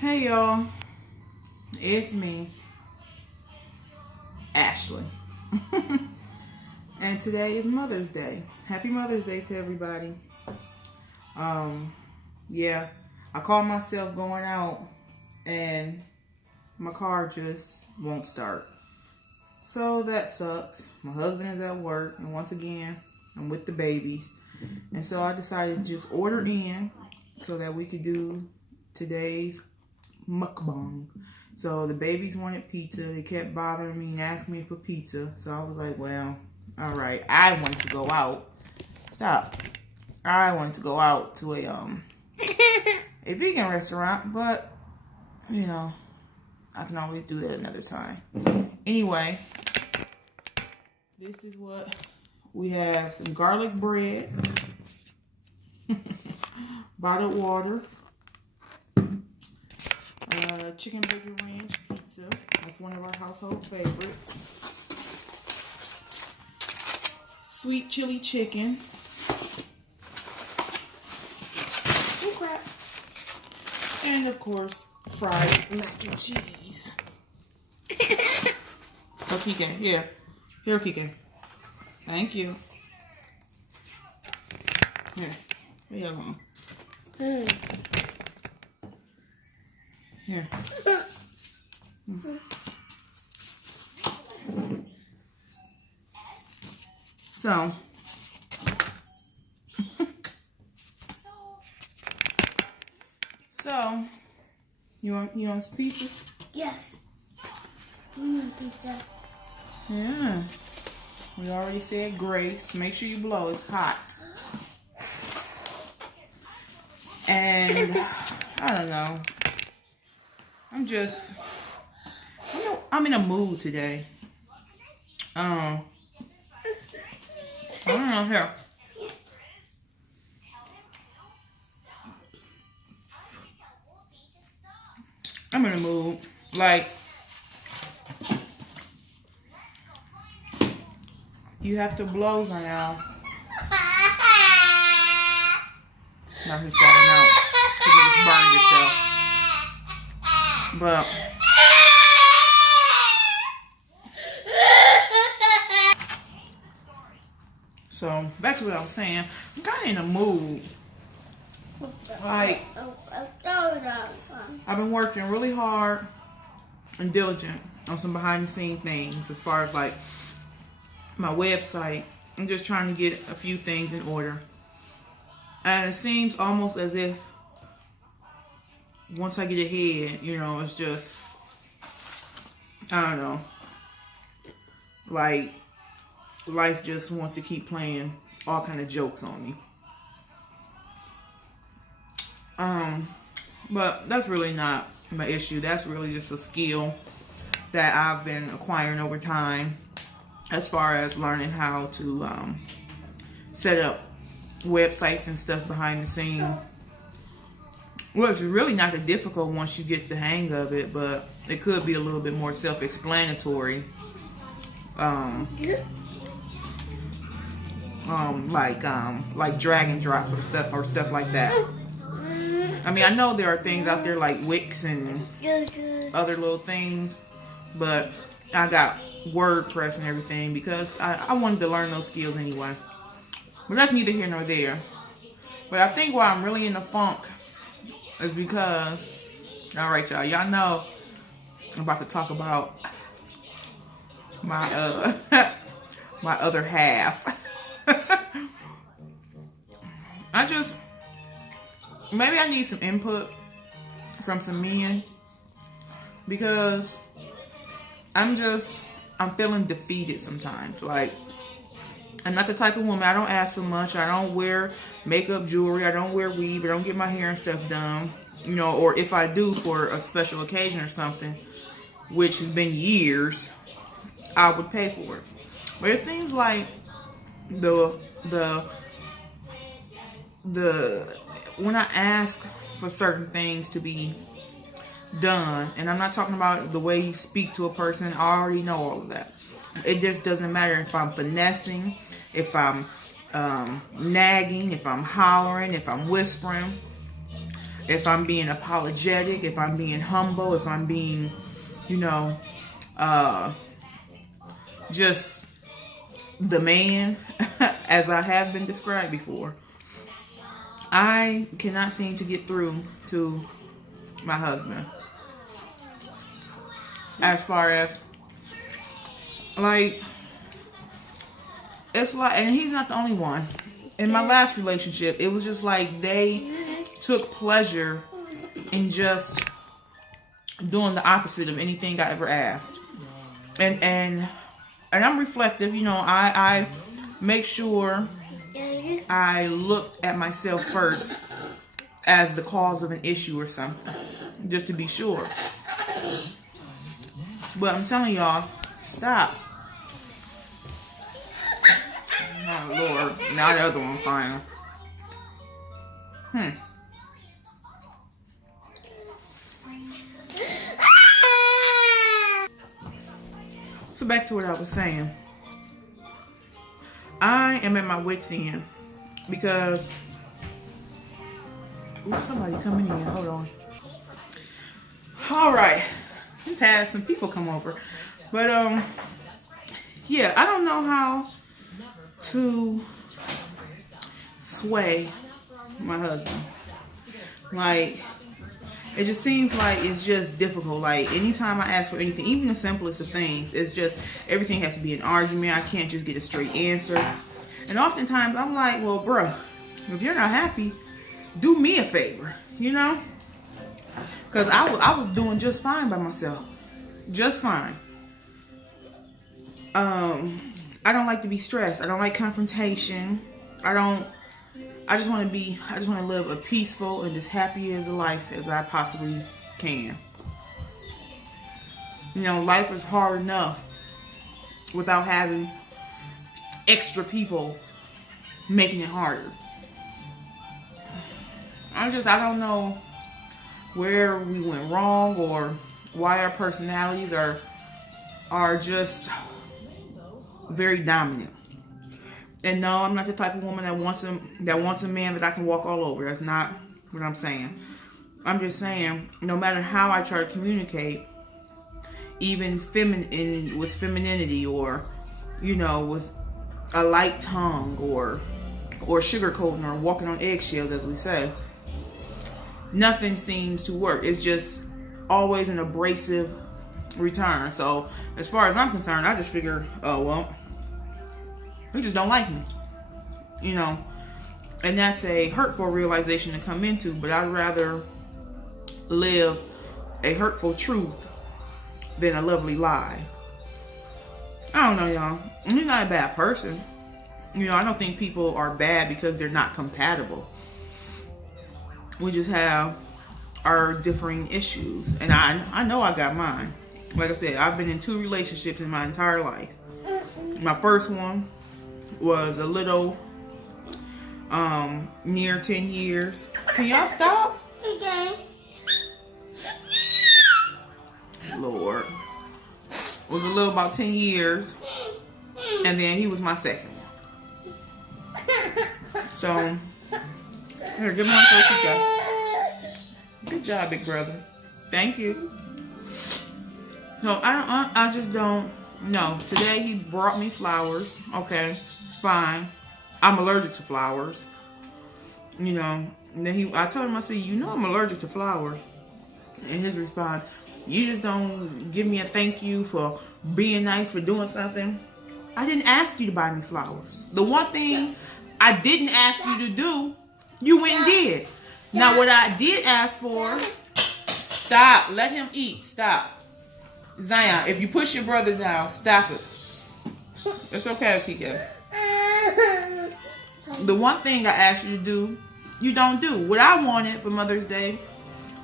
Hey y'all, it's me, Ashley. And today is Mother's Day. Happy Mother's Day to everybody. Yeah, I caught myself going out and my car just won't start. So that sucks. My husband is at work and once again, I'm with the babies. And so I decided to just order in so that we could do today's mukbang. So the babies wanted pizza. They kept bothering me and asking me for pizza. So I was like, well, all right. I wanted to go out. Stop. I wanted to go out to a vegan restaurant, but you know, I can always do that another time. Anyway, this is what we have: some garlic bread, bottled water, chicken bacon ranch pizza. That's one of our household favorites. Sweet chili chicken. Oh crap. And of course, fried mac and cheese. Oh, Kike, here. Here, Kike. Thank you. Here. Here you go. Here. So, you want some pizza? Yes. I want pizza. Yes. We already said grace. Make sure you blow. It's hot. And I don't know. I'm in a mood today. I don't know. Here. I'm in a mood. Like, you have to blow on now. Now he's falling out. Because you just burned yourself. But so back to what I was saying. I'm kind of in a mood. Like, I've been working really hard and diligent on some behind the scenes things as far as like my website. I'm just trying to get a few things in order. And it seems almost as if once I get ahead, you know, it's just, I don't know, like life just wants to keep playing all kind of jokes on me. But that's really not my issue. That's really just a skill that I've been acquiring over time as far as learning how to set up websites and stuff behind the scenes. Well, it's really not that difficult once you get the hang of it, but it could be a little bit more self-explanatory. Like drag and drops or stuff like that. I mean, I know there are things out there like Wix and other little things, but I got WordPress and everything because I wanted to learn those skills anyway. But that's neither here nor there. But I think why I'm really in the funk is because, all right, y'all know I'm about to talk about my my other half. Maybe I need some input from some men because I'm feeling defeated sometimes. Like, I'm not the type of woman, I don't ask for much. I don't wear makeup, jewelry. I don't wear weave. I don't get my hair and stuff done. You know, or if I do for a special occasion or something, which has been years, I would pay for it. But it seems like when I ask for certain things to be done, and I'm not talking about the way you speak to a person, I already know all of that. It just doesn't matter if I'm finessing, if I'm nagging, if I'm hollering, if I'm whispering. if I'm being apologetic, if I'm being humble, if I'm being, just the man, as I have been described before. I cannot seem to get through to my husband. As far as, like, it's like, and he's not the only one. In my last relationship, it was just like they took pleasure in just doing the opposite of anything I ever asked. And I'm reflective, I make sure I look at myself first as the cause of an issue or something, just to be sure. But I'm telling y'all, stop. Oh Lord, now the other one fine. So back to what I was saying. I am at my wit's end because somebody coming in. Hold on. All right, just had some people come over, but yeah, I don't know how to sway my husband. Like, it just seems like it's just difficult. Like, anytime I ask for anything, even the simplest of things, it's just everything has to be an argument. I can't just get a straight answer. And oftentimes I'm like, well, bruh, if you're not happy, do me a favor, because I was doing just fine by myself, just fine. I don't like to be stressed. I don't like confrontation. I just want to live a peaceful and as happy as a life as I possibly can. Life is hard enough without having extra people making it harder. I don't know where we went wrong or why our personalities are just very dominant. And no, I'm not the type of woman that wants a man that I can walk all over. That's not what I'm saying. I'm just saying, no matter how I try to communicate, even with femininity, or with a light tongue, or sugarcoating, or walking on eggshells, as we say, nothing seems to work. It's just always an abrasive return. So as far as I'm concerned, I just figure, oh well, you just don't like me, and that's a hurtful realization to come into. But I'd rather live a hurtful truth than a lovely lie. I don't know, y'all. He's not a bad person. I don't think people are bad because they're not compatible. We just have our differing issues. And I know I got mine. Like I said, I've been in 2 relationships in my entire life. My first one was a little near 10 years. Can y'all stop? Okay. Lord. It was a little about 10 years. And then he was my second one. So, here, give me one first, you guys. Good job, big brother. Thank you. No, I just don't know. Today he brought me flowers. Okay, fine. I'm allergic to flowers. And then I told him, I said, I'm allergic to flowers. And his response, you just don't give me a thank you for being nice, for doing something. I didn't ask you to buy me flowers. The one thing I didn't ask you to do, you went and did. Now, what I did ask for, stop. Let him eat. Stop. Zion, if you push your brother down, stop it. It's okay, Kika. The one thing I asked you to do, you don't do. What I wanted for Mother's Day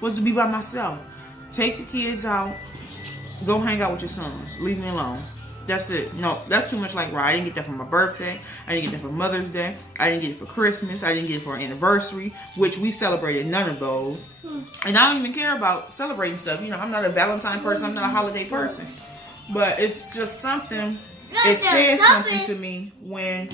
was to be by myself. Take the kids out. Go hang out with your sons. Leave me alone. That's it. No, that's too much like right. I didn't get that for my birthday. I didn't get that for Mother's Day. I didn't get it for Christmas. I didn't get it for our anniversary, which we celebrated none of those. And I don't even care about celebrating stuff. I'm not a Valentine person. I'm not a holiday person. But it's just something. It says something to me when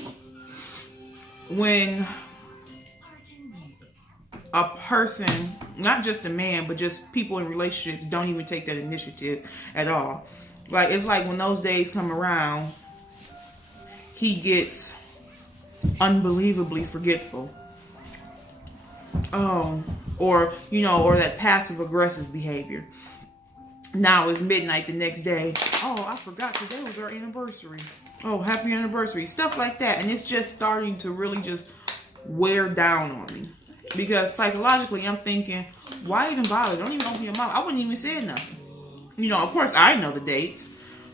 a person, not just a man, but just people in relationships don't even take that initiative at all. Like, it's like when those days come around, he gets unbelievably forgetful. Or, you know, or that passive aggressive behavior. Now it's midnight the next day. Oh, I forgot today was our anniversary. Oh, happy anniversary. Stuff like that. And it's just starting to really just wear down on me. Because psychologically, I'm thinking, why even bother? Don't even open your mouth. I wouldn't even say nothing. You know, of course, I know the dates.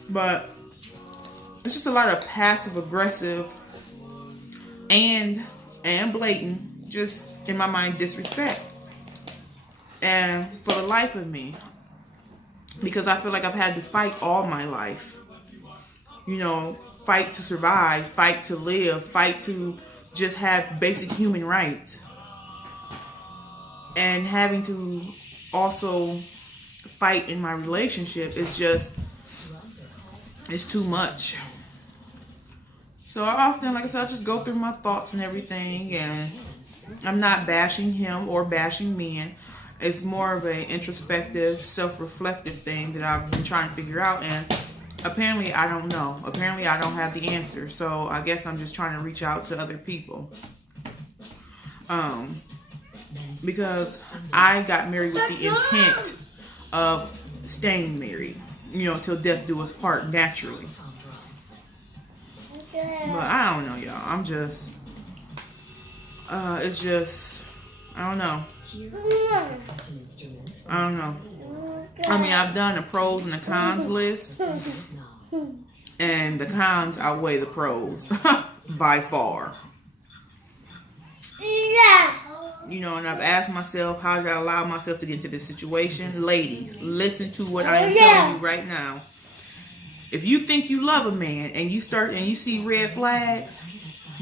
But it's just a lot of passive aggressive and blatant, just in my mind, disrespect. And for the life of me, because I feel like I've had to fight all my life. You know, fight to survive, fight to live, fight to just have basic human rights. And having to also fight in my relationship is just, it's too much. So I often, like I said, I just go through my thoughts and everything, and I'm not bashing him or bashing men. It's more of an introspective, self-reflective thing that I've been trying to figure out, and apparently I don't know. Apparently I don't have the answer, so I guess I'm just trying to reach out to other people. Because I got married with the intent of staying married, you know, till death do us part naturally. But I don't know, y'all. I'm just, it's just, I don't know. I don't know. I mean, I've done the pros and the cons list, and the cons outweigh the pros by far. You know, and I've asked myself, how did I allow myself to get into this situation? Ladies, listen to what I am telling you right now. If you think you love a man and you see red flags,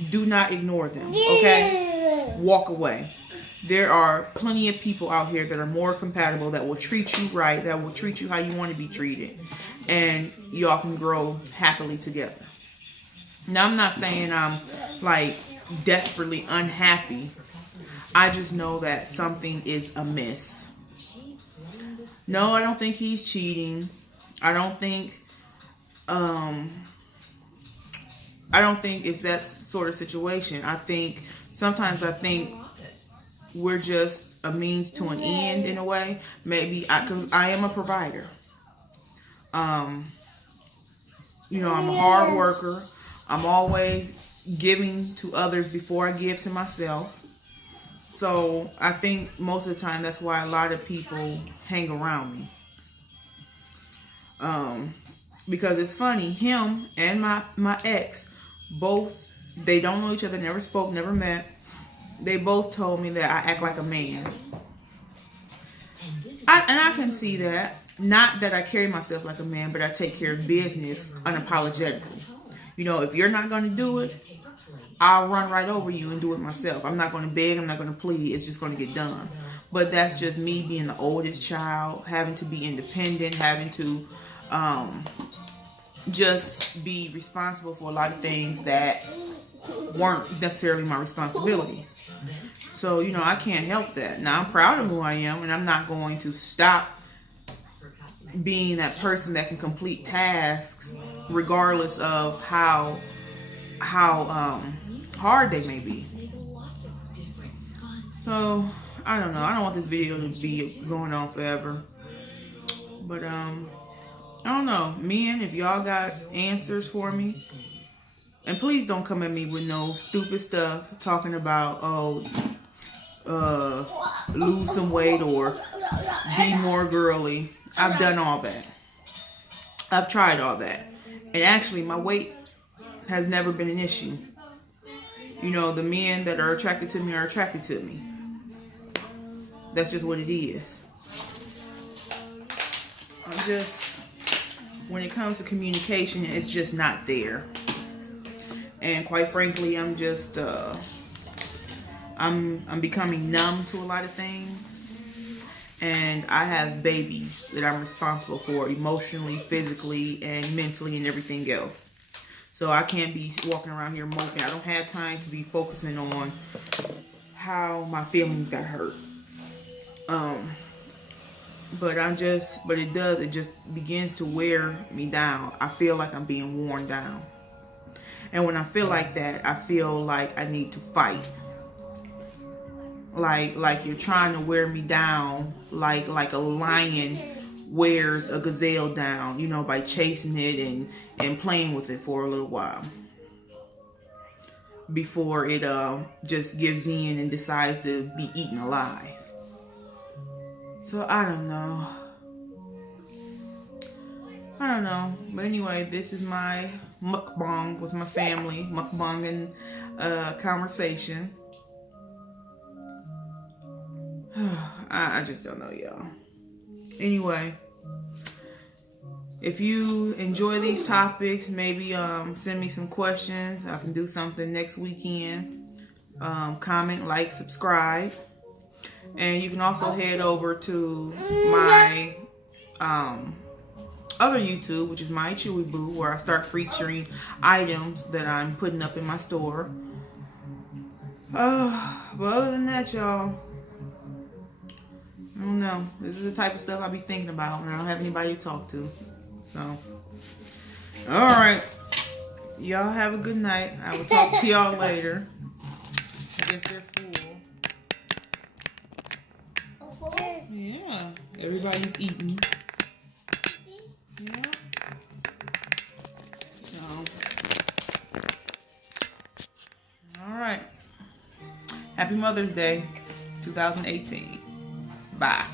do not ignore them, okay? Walk away. There are plenty of people out here that are more compatible, that will treat you right, that will treat you how you want to be treated, and y'all can grow happily together. Now, I'm not saying I'm like desperately unhappy. I just know that something is amiss. No, I don't think he's cheating. I don't think it's that sort of situation. Sometimes I think we're just a means to an end in a way. Maybe I am a provider. You know, I'm a hard worker. I'm always giving to others before I give to myself. So I think most of the time that's why a lot of people hang around me. Because it's funny, him and my ex, both, they don't know each other, never spoke, never met. They both told me that I act like a man. And I can see that. Not that I carry myself like a man, but I take care of business unapologetically. You know, if you're not going to do it, I'll run right over you and do it myself. I'm not going to beg, I'm not going to plead. It's just going to get done. But that's just me being the oldest child, having to be independent, having to just be responsible for a lot of things that weren't necessarily my responsibility. So, you know, I can't help that. Now, I'm proud of who I am, and I'm not going to stop being that person that can complete tasks regardless of how hard they may be. So, I don't know. I don't want this video to be going on forever. But, I don't know. Men, if y'all got answers for me, and please don't come at me with no stupid stuff talking about, lose some weight or be more girly. I've done all that. I've tried all that. And actually, my weight has never been an issue. You know, the men that are attracted to me are attracted to me. That's just what it is. When it comes to communication, it's just not there. And quite frankly, I'm just, I'm becoming numb to a lot of things. And I have babies that I'm responsible for emotionally, physically, and mentally, and everything else. So I can't be walking around here moping. I don't have time to be focusing on how my feelings got hurt. But it just begins to wear me down. I feel like I'm being worn down. And when I feel like that, I feel like I need to fight. Like you're trying to wear me down, like a lion wears a gazelle down, you know, by chasing it and playing with it for a little while before it just gives in and decides to be eaten alive. So I don't know. But anyway, this is my mukbang with my family, mukbang and conversation. I just don't know, y'all. Anyway, if you enjoy these topics, maybe send me some questions. I can do something next weekend. Comment, like, subscribe. And you can also head over to my other YouTube, which is My Chewy Boo, where I start featuring items that I'm putting up in my store. But other than that, y'all, I don't know. This is the type of stuff I be thinking about, and I don't have anybody to talk to. So, all right. Y'all have a good night. I will talk to y'all later. I guess they're full. Yeah. Everybody's eating. Yeah. So, all right. Happy Mother's Day, 2018. Bye.